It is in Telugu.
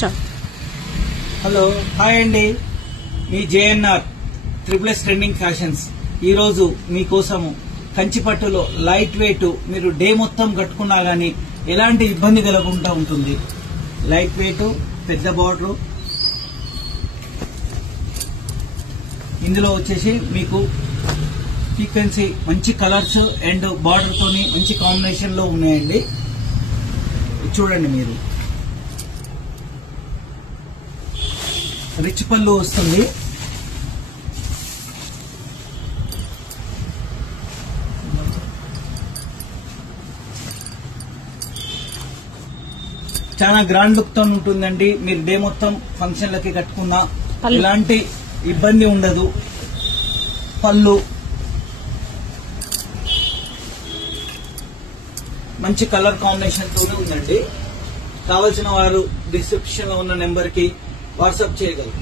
స్టార్ట్. హలో, హాయ్ అండి. మీ జేఎన్ఆర్ ట్రిపుల్ఎస్ ట్రెండింగ్ ఫ్యాషన్స్ ఈ రోజు మీకోసము కంచిపట్టులో లైట్ వెయిట్, మీరు డే మొత్తం కట్టుకున్నా గానీ ఎలాంటి ఇబ్బంది కలగకుండా ఉంటుంది. లైట్ వెయిట్, పెద్ద బార్డర్. ఇందులో వచ్చేసి మీకు సీక్వెన్సీ మంచి కలర్స్ అండ్ బార్డర్ తోని మంచి కాంబినేషన్ లో ఉన్నాయండి. చూడండి, మీరు రిచ్ పళ్ళు వస్తుంది. చాలా గ్రాండ్ లుక్ తో ఉంటుందండి. మీరు డే మొత్తం ఫంక్షన్లకి కట్టుకున్నా ఎలాంటి ఇబ్బంది ఉండదు. పళ్ళు మంచి కలర్ కాంబినేషన్ తోనే ఉందండి. కావలసిన వారు డిస్క్రిప్షన్ లో ఉన్న నెంబర్ కి వాట్సాప్ చేయగలరు.